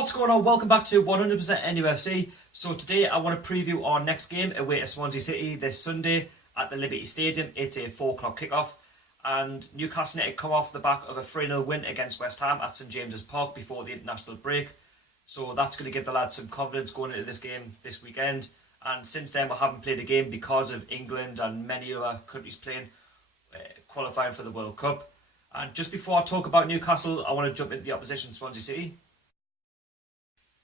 What's going on? Welcome back to 100% NUFC. So today I want to preview our next game away to Swansea City this Sunday at the Liberty Stadium. It's a 4 o'clock kickoff, and Newcastle United come off the back of a 3-0 win against West Ham at St James's Park before the international break. So that's going to give the lads some confidence going into this game this weekend. And since then we haven't played a game because of England and many other countries playing qualifying for the World Cup. And just before I talk about Newcastle, I want to jump into the opposition, Swansea City.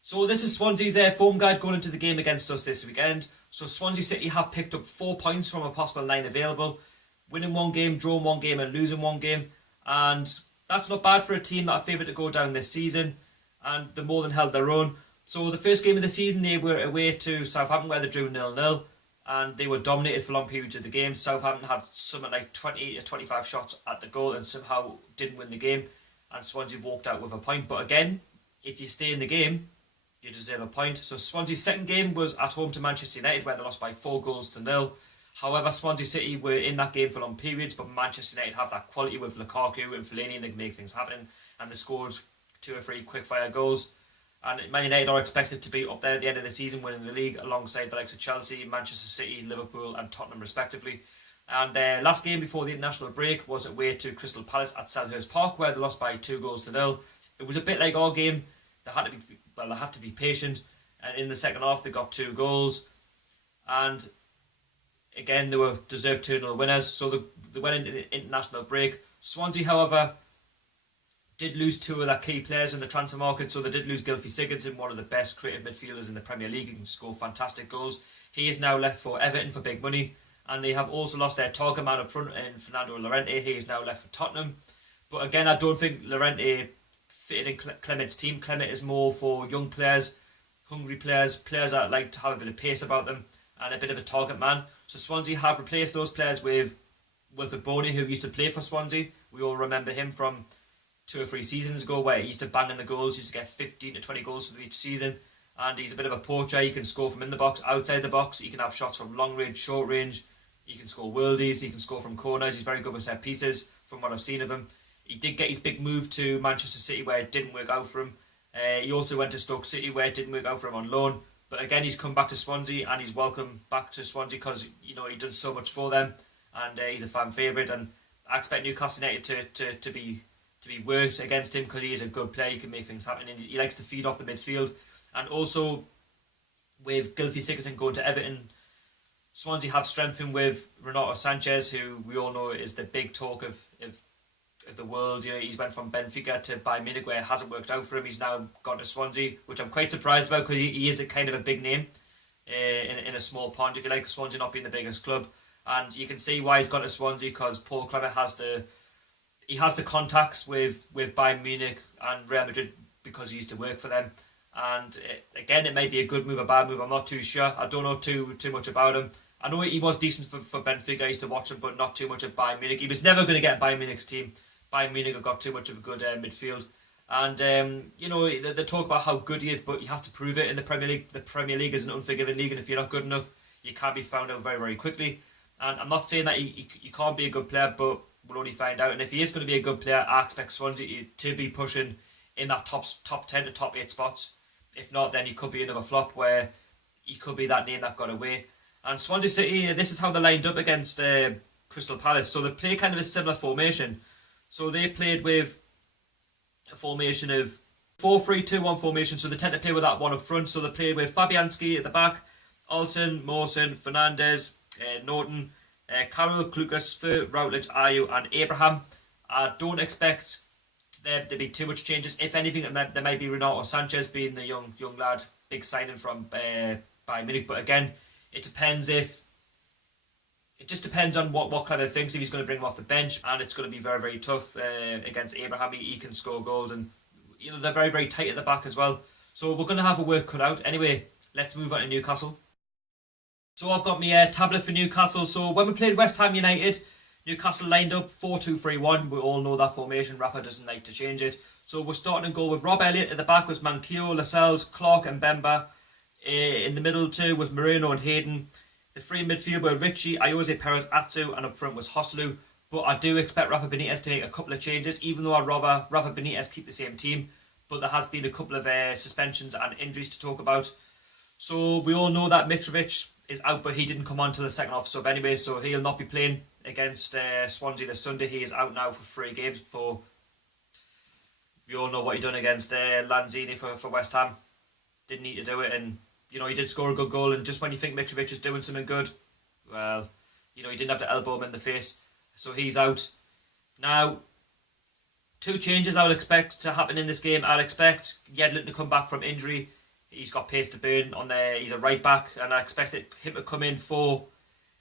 So this is Swansea's form guide going into the game against us this weekend. So Swansea City have picked up 4 points from a possible 9 available, winning 1 game, drawing 1 game and losing 1 game. And that's not bad for a team that are favoured to go down this season, and they more than held their own. So the first game of the season they were away to Southampton where they drew 0-0, and they were dominated for long periods of the game. Southampton had something like 20 or 25 shots at the goal and somehow didn't win the game, and Swansea walked out with a point. But again, if you stay in the game, you deserve a point. So Swansea's second game was at home to Manchester United where they lost by 4-0. However, Swansea City were in that game for long periods, but Manchester United have that quality with Lukaku and Fellaini, and they can make things happen, and they scored 2 or 3 quick-fire goals. And Man United are expected to be up there at the end of the season winning the league alongside the likes of Chelsea, Manchester City, Liverpool and Tottenham respectively. And their last game before the international break was away to Crystal Palace at Selhurst Park where they lost by 2-0. It was a bit like our game. They had to be patient, and in the second half they got 2 goals, and again they were deserved 2-0 winners, so they went into the international break. Swansea, however, did lose 2 of their key players in the transfer market. So they did lose Gylfi Sigurdsson, one of the best creative midfielders in the Premier League. He can score fantastic goals. He is now left for Everton for big money, and they have also lost their target man up front in Fernando Llorente. He is now left for Tottenham. But again, I don't think Llorente fitted in Clement's team. Clement is more for young players, hungry players, players that like to have a bit of pace about them and a bit of a target man. So Swansea have replaced those players with Wilfred Boney, who used to play for Swansea. We all remember him from 2 or 3 seasons ago where he used to bang in the goals. He used to get 15 to 20 goals for each season, and he's a bit of a poacher. He can score from in the box, outside the box. He can have shots from long range, short range. He can score worldies. He can score from corners. He's very good with set pieces from what I've seen of him. He did get his big move to Manchester City where it didn't work out for him. He also went to Stoke City where it didn't work out for him on loan. But again, he's come back to Swansea, and he's welcome back to Swansea because he done so much for them, and he's a fan favourite. And I expect Newcastle United to be worked against him because he is a good player. He can make things happen, and he likes to feed off the midfield. And also with Gylfi Sigurdsson going to Everton, Swansea have strengthened with Renato Sanchez, who we all know is the big talk of the world. He's went from Benfica to Bayern Munich where it hasn't worked out for him. He's now gone to Swansea, which I'm quite surprised about because he is a kind of a big name in a small pond, if you like, Swansea not being the biggest club. And you can see why he's gone to Swansea because Paul Clement has the contacts with Bayern Munich and Real Madrid because he used to work for them. And again, it may be a good move, a bad move. I'm not too sure. I don't know too much about him. I know he was decent for Benfica. I used to watch him, but not too much at Bayern Munich. He was never going to get Bayern Munich's team. Bayern Munich have got too much of a good midfield. And, they talk about how good he is, but he has to prove it in the Premier League. The Premier League is an unforgiving league, and if you're not good enough, you can't be found out very, very quickly. And I'm not saying that he can't be a good player, but we'll only find out. And if he is going to be a good player, I expect Swansea to be pushing in that top 10 to top 8 spots. If not, then he could be another flop where he could be that name that got away. And Swansea City, this is how they lined up against Crystal Palace. So they play kind of a similar formation. So they played with a formation of 4-3-2-1 formation. So they tend to play with that one up front. So they played with Fabianski at the back, Alton, Mawson, Fernandes, Norton, Carroll, Klukas, Fur, Routledge, Ayew and Abraham. I don't expect there to be too much changes. If anything, there might be Renato Sanchez being the young lad, big signing from Bayern Munich. But again, it just depends on what Clement thinks, if he's going to bring him off the bench, and it's going to be very, very tough against Abraham. He can score goals, and they're very, very tight at the back as well. So we're going to have a work cut out. Anyway, let's move on to Newcastle. So I've got my tablet for Newcastle. So when we played West Ham United, Newcastle lined up 4-2-3-1. We all know that formation. Rafa doesn't like to change it. So we're starting to go with Rob Elliott. At the back was Manquillo, Lascelles, Clark and Bemba. In the middle two was Moreno and Hayden. The 3 in midfield were Richie, Ayoze, Perez, Atsu, and up front was Hoslu. But I do expect Rafa Benitez to make a couple of changes, even though I'd rather Rafa Benitez keep the same team. but there has been a couple of suspensions and injuries to talk about. So we all know that Mitrovic is out, but he didn't come on till the second half sub anyway, so he'll not be playing against Swansea this Sunday. He is out now for 3 games. We all know what he done against Lanzini for West Ham. Didn't need to do it, and he did score a good goal. And just when you think Mitrovic is doing something good, well, he didn't have to elbow him in the face, so he's out. Now, 2 changes I would expect to happen in this game. I'd expect Yedlin to come back from injury. He's got pace to burn on there. He's a right back, and I expect him to come in for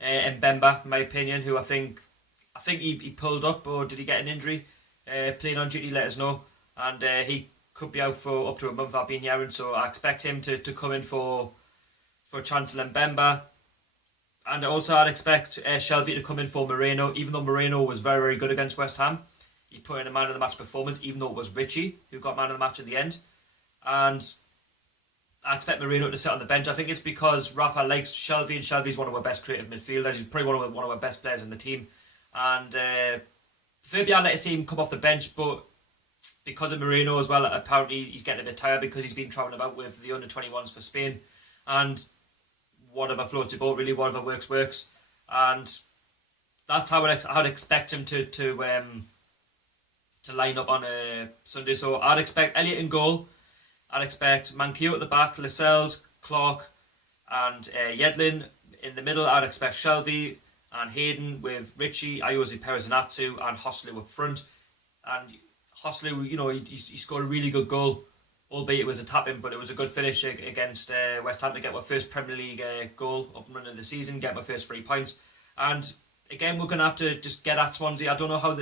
Mbemba, in my opinion, who I think he pulled up, or did he get an injury? Playing on duty, let us know. And he could be out for up to a month, I've been hearing, so I expect him to come in for Chancellor Mbemba. And also I'd expect Shelvey to come in for Moreno, even though Moreno was very, very good against West Ham. He put in a man of the match performance, even though it was Richie who got man of the match at the end. And I expect Moreno to sit on the bench. I think it's because Rafa likes Shelvey, and Shelvey's one of our best creative midfielders. He's probably one of our best players in the team. And maybe I'd like to see him come off the bench, but because of Moreno as well, apparently he's getting a bit tired because he's been travelling about with the under-21s for Spain. And whatever floats your boat, really, whatever works. And that's how I'd expect him to line up on a Sunday. So I'd expect Elliott in goal. I'd expect Manquillo at the back, Lascelles, Clark, and Yedlin in the middle. I'd expect Shelvey and Hayden with Richie, Ayoze Perez and Atsu, and Hoslu up front. And Hoslu, he scored a really good goal, albeit it was a tap-in, but it was a good finish against West Ham to get my first Premier League goal up and running of the season, get my first 3 points. And again, we're going to have to just get at Swansea. I don't know how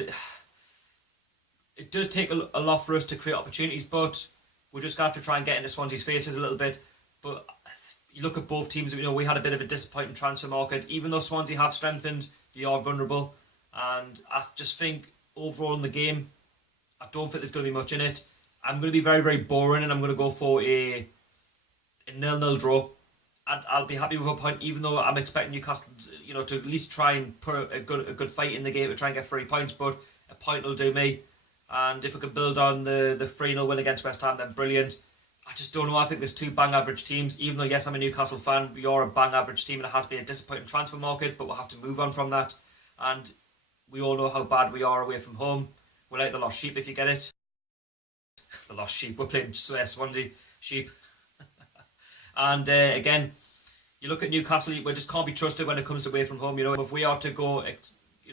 it does take a lot for us to create opportunities, but we're just going to have to try and get into Swansea's faces a little bit. But you look at both teams, we had a bit of a disappointing transfer market. Even though Swansea have strengthened, they are vulnerable. And I just think overall in the game, I don't think there's going to be much in it. I'm going to be very, very boring, and I'm going to go for a 0-0 draw. I'll be happy with a point, even though I'm expecting Newcastle, to at least try and put a good fight in the game to try and get 3 points. But a point will do me. And if we can build on the 3-0 win against West Ham, then brilliant. I just don't know. I think there's 2 bang average teams. Even though, yes, I'm a Newcastle fan, we are a bang average team, and it has been a disappointing transfer market, but we'll have to move on from that. And we all know how bad we are away from home. We're like the lost sheep, if you get it. The lost sheep. We're playing Swansea sheep. And again, you look at Newcastle, we just can't be trusted when it comes to away from home. If we are to go,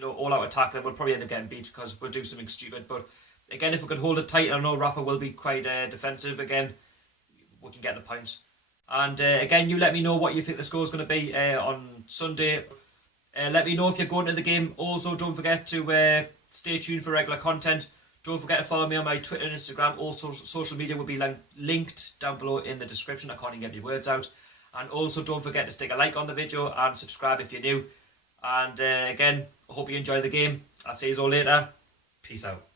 all out attack, then we'll probably end up getting beat because we'll do something stupid. But again, if we could hold it tight, I know Rafa will be quite defensive again, we can get the points. And again, you let me know what you think the score is going to be on Sunday. Let me know if you're going to the game. Also, don't forget to stay tuned for regular content. Don't forget to follow me on my Twitter and Instagram. Also, social media will be linked down below in the description. I can't even get my words out. And also, don't forget to stick a like on the video and subscribe if you're new. And again, I hope you enjoy the game. I'll see you all later. Peace out.